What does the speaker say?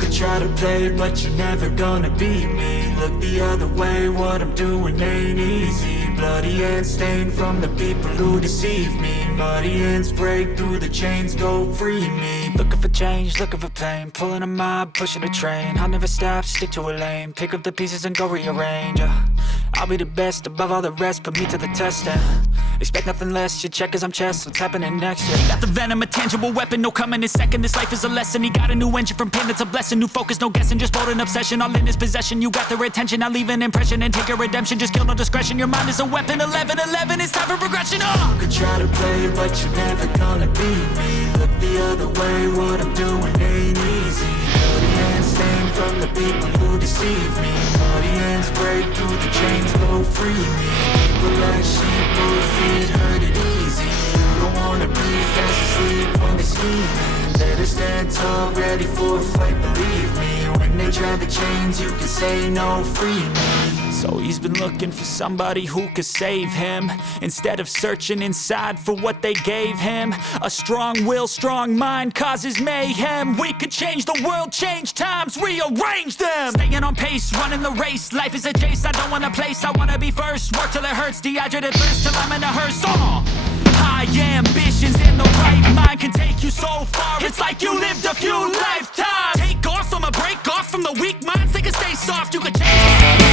Could try to play, but you're never gonna beat me. Look the other way, what I'm doing ain't easy. Bloody hands stained from the people who deceive me. Muddy hands break through the chains, go free me. Looking for change, looking for pain, pulling a mob, pushing a train. I'll never stop, stick to a lane, pick up the pieces and go rearrange. I'll be the best above all the rest, put me to the test and expect nothing less, your check as I'm chess, what's happening next, yeah. Got the venom, a tangible weapon, no coming in second. This life is a lesson, he got a new engine. From pain, it's a blessing, new focus, no guessing. Just bold and obsession, all in his possession. You got their attention, I'll leave an impression and take your redemption. Just kill, no discretion, your mind is a weapon. 11-11, it's time for progression, You could try to play, but you're never gonna beat me. Look the other way, what I'm doing ain't easy. Bloody hands stained from the people who deceive me. Bloody hands break through the chains, go free me. People like sheep, move feet, hurt it easy. You don't wanna be fast asleep when they scheming. Better stand tall, ready for a fight, believe me. When they try the chains, you can say no, free me. So he's been looking for somebody who could save him, instead of searching inside for what they gave him. A strong will, strong mind causes mayhem. We could change the world, change times, rearrange them. Staying on pace, running the race. Life is a chase, I don't want a place, I wanna be first. Work till it hurts, dehydrated thirst till I'm in a hearse. High ambitions in the right mind can take you so far. It's like you lived a few lifetimes. Take off from a break off from the weak minds. They can stay soft, you can change.